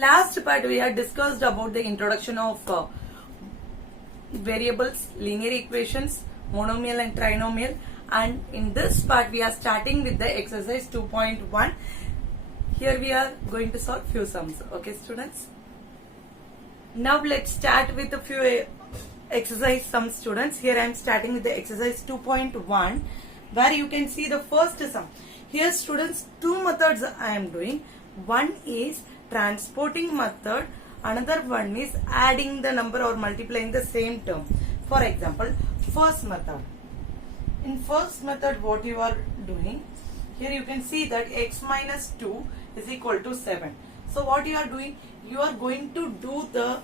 Last part we had discussed about the introduction of variables, linear equations, monomial and trinomial, and in this part we are starting with the exercise 2.1. Here we are going to solve few sums. Okay students, now let's start with a few exercise sums students. Here I am starting with the exercise 2.1 where you can see the first sum. Here students, two methods I am doing. One is transporting method, another one is adding the number or multiplying the same term. For example, first method. In first method what you are doing, here you can see that x minus 2 is equal to 7. So what you are doing, you are going to do the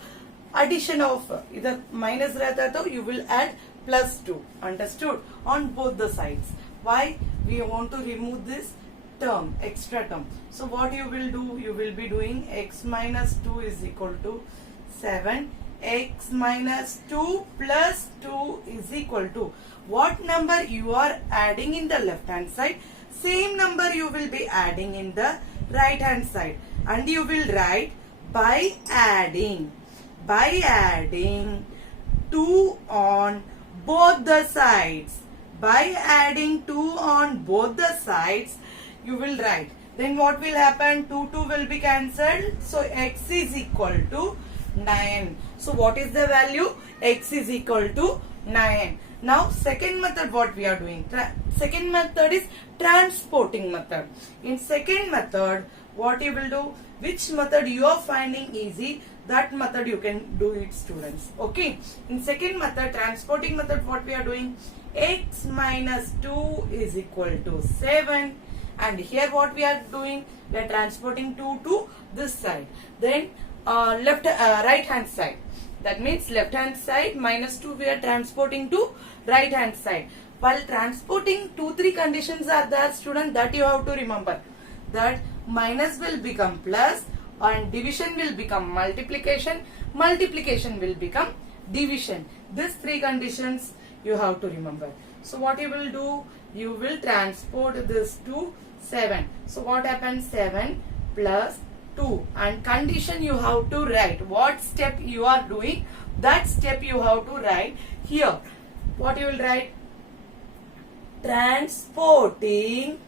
addition of either minus रहता तो you will add plus 2, understood, on both the sides. Why? We want to remove this term, extra term. So what you will do, you will be doing x minus 2 is equal to 7. X minus 2 plus 2 is equal to what number you are adding in the left hand side, same number you will be adding in the right hand side, and you will write by adding 2 on both the sides. By adding 2 on both the sides, you will write. Then what will happen? 2 will be cancelled. So x is equal to 9. So what is the value? X is equal to 9. Now second method what we are doing? Second method is transporting method. In second method, what you will do? Which method you are finding easy, that method you can do it students. Okay. In second method, transporting method, what we are doing? X minus 2 is equal to 7. And here what we are doing? We are transporting 2 to this side. Then right hand side. That means left hand side minus 2 we are transporting to right hand side. While transporting 2-3 conditions are there student, that you have to remember. That minus will become plus and division will become multiplication. Multiplication will become division. These 3 conditions you have to remember. So what you will do? You will transport this to 7. So what happens? 7 plus 2, and condition you have to write. What step you are doing, that step you have to write here. What you will write? Transporting.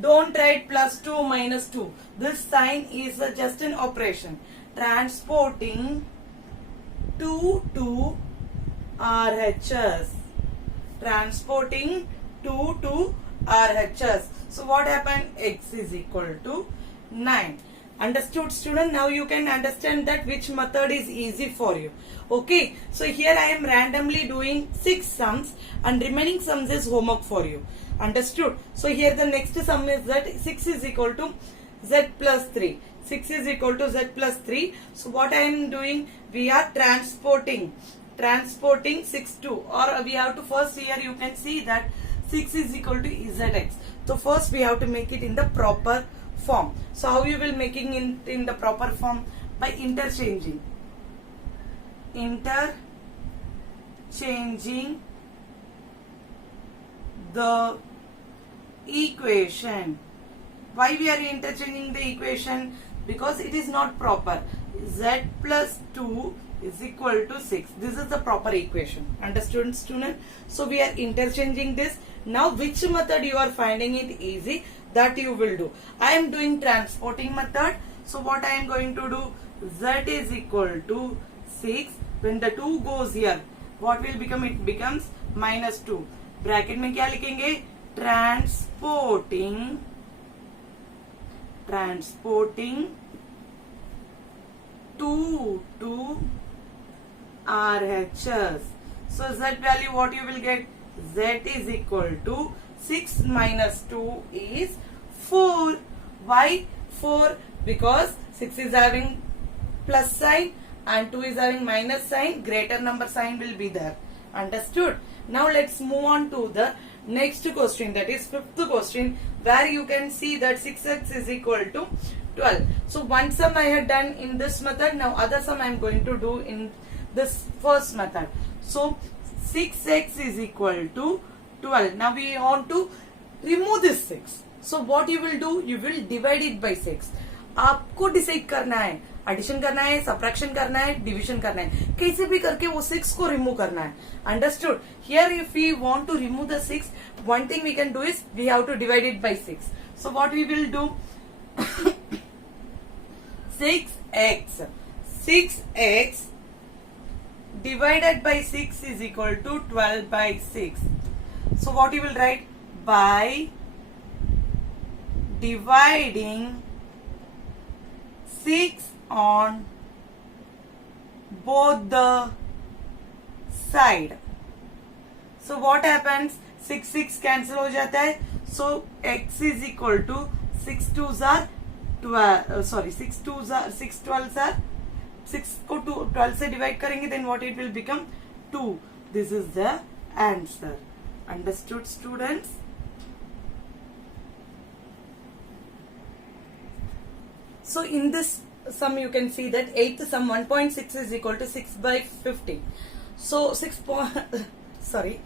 Don't write plus 2 minus 2. This sign is just an operation. Transporting 2 to RHS. Transporting 2 to RHS. So what happened? X is equal to 9. Understood student? Now you can understand that which method is easy for you. Okay. So here I am randomly doing 6 sums and remaining sums is homework for you. Understood? So here the next sum is that 6 is equal to z plus 3. 6 is equal to z plus 3. So what I am doing? We are transporting 6 to, or we have to first, here you can see that 6 is equal to zx. So first we have to make it in the proper form. So how you will making in the proper form? By interchanging the equation. Why we are interchanging the equation? Because it is not proper. Z plus 2 is equal to 6. This is the proper equation. Understood student? So we are interchanging this. Now which method you are finding it easy, that you will do. I am doing transporting method. So what I am going to do? Z is equal to 6. When the 2 goes here, what will become? It becomes minus 2. Bracket में क्या लिखेंगे? Transporting 2 to RHS. So Z value what you will get? Z is equal to 6 minus 2 is 4. Why 4? Because 6 is having plus sign and 2 is having minus sign. Greater number sign will be there. Understood? Now let's move on to the next question, that is fifth question, where you can see that 6x is equal to 12. So one sum I had done in this method. Now other sum I am going to do in this first method. So 6x is equal to 12. Now we want to remove this 6. So what you will do? You will divide it by 6. आपको decide करना है, addition करना है, subtraction करना है, division करना है, कैसे भी करके वो 6 को रिमूव करना है. Understood. Here if we want to remove the 6, one thing we can do is we have to divide it by 6. So what we will do, 6x divided by 6 is equal to 12 by 6. So what you will write, by dividing 6 on both the side. So what happens, 6 cancel हो जाता है. So x is equal to 6 2s are 12, 6 2s are 6 12s are 6 को 12 से divide करेंगे, then what it will become 2. This is the answer. Understood students. So in this sum you can see that 8th sum 1.6 is equal to 6 by 50. So sorry.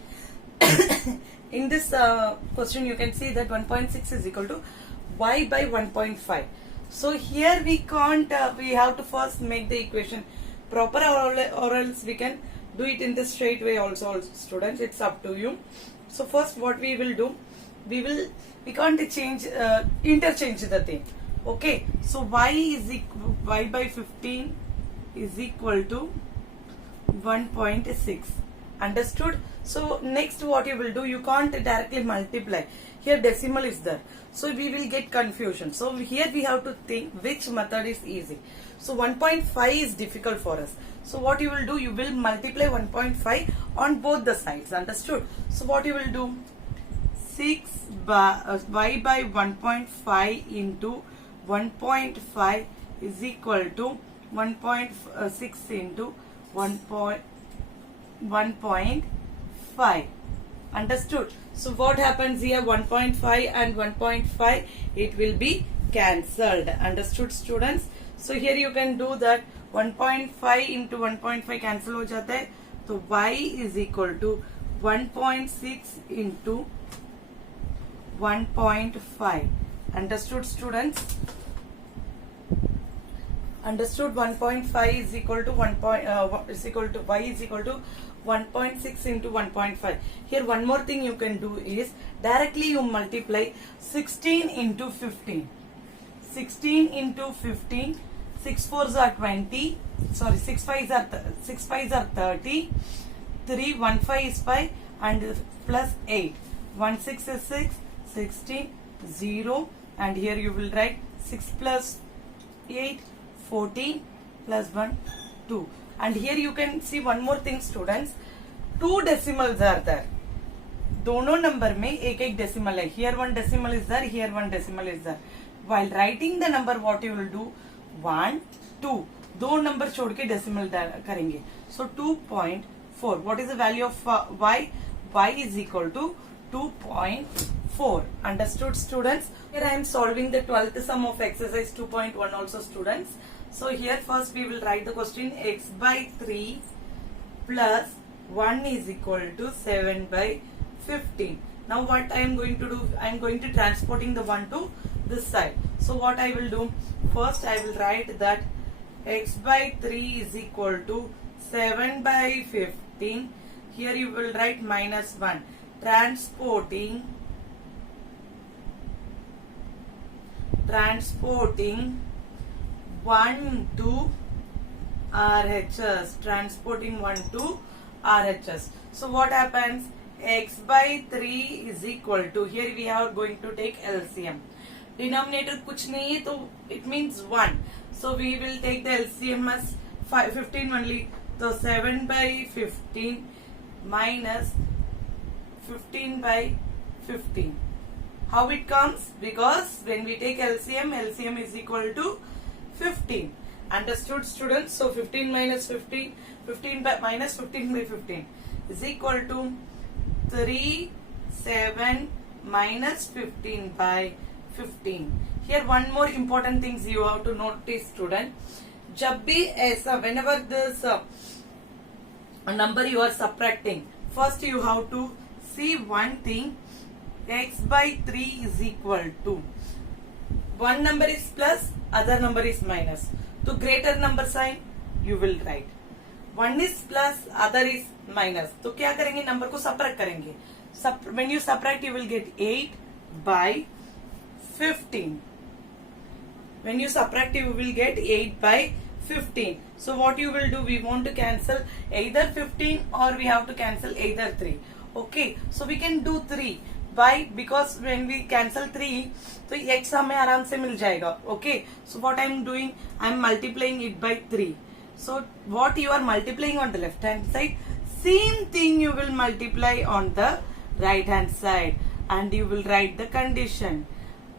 In this question you can see that 1.6 is equal to y by 1.5. So here we can't, we have to first make the equation proper, or else we can do it in the straight way also students. It's up to you. So first what we will do, we can't change, interchange the thing. Okay. So y by 15 is equal to 1.6. Understood? So next what you will do, you can't directly multiply. Here decimal is there. So we will get confusion. So here we have to think which method is easy. So 1.5 is difficult for us. So what you will do, you will multiply 1.5 on both the sides. Understood? So what you will do, 6 by y by 1.5 into 1.5 is equal to 1.6 into 1.5. Understood? So what happens here, 1.5 and 1.5, it will be cancelled. Understood students? So here you can do that, 1.5 into 1.5 cancel हो जाता है, तो y is equal to 1.6 into 1.5. Understood students? Understood? 1.5 is equal to is equal to y is equal to 1.6 into 1.5. Here one more thing you can do is directly you multiply 16 into 15. 16 into 15. 6 4s are 20. Sorry, 6 5s are 30. 3 1 5 is 5 and plus 8. 1 6 is 6. 16 0, and here you will write 6 plus 8 14 plus 1 2. And here you can see one more thing students, 2 decimals are there. दोनों number में एक एक decimal है. Here one decimal is there, here one decimal is there. While writing the number, what you will do, 1 2, दो number छोड़ के decimal करेंगे. So 2.4. What is the value of y? Y is equal to 2.4. Understood students? Here I am solving the 12th sum of exercise 2.1 also students. So here first we will write the question, x by 3 plus 1 is equal to 7 by 15. Now what I am going to do, I am going to transporting the 1 to this side. So what I will do, first I will write that x by 3 is equal to 7 by 15. Here you will write minus 1. Transporting 1 to RHS. Transporting 1 to RHS. So what happens? X by 3 is equal to, here we are going to take LCM. Denominator कुछ नहीं है तो it means 1. So we will take the LCM as 15 only. So 7 by 15 minus 15 by 15. How it comes? Because when we take LCM, LCM is equal to 15. Understood students? So 15 minus 15, 15 by minus 15 by 15 is equal to 3, 7 minus 15 by 15. Here one more important things you have to notice student. जब भी ऐसा, whenever this number you are subtracting, first you have to see one thing, x by 3 is equal to, one number is plus, other number is minus. To greater number sign, you will write. One is plus, other is minus. तो क्या करेंगे? Number को subtract करेंगे. When you subtract, you will get 8 by 15. When you subtract, you will get 8 by 15. So what you will do? We want to cancel either 15 or we have to cancel either 3. Okay. So we can do 3. Why? Because when we cancel 3, तो x हमें आराम से मिल जाएगा. Okay. So what I am doing? I am multiplying it by 3. So what you are multiplying on the left hand side, same thing you will multiply on the right hand side, and you will write the condition.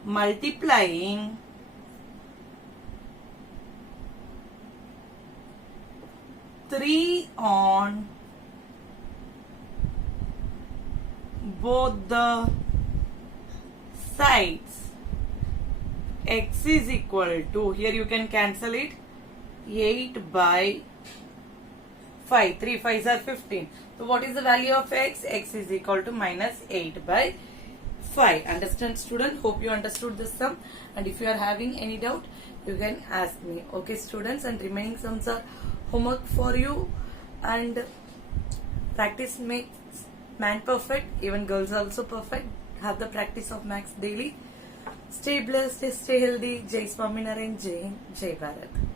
Multiplying three on both the sides, x is equal to, here you can cancel it, 8 by 5. 3 5s are 15. So what is the value of x? X is equal to minus 8 by 5. Understand, student? Hope you understood this sum. And if you are having any doubt, you can ask me. Okay, students, and remaining sums are homework for you. And practice makes man perfect. Even girls are also perfect. Have the practice of maths daily. Stay blessed, stay healthy. Jai Swaminarayan, Jai Hind, Jai Bharat.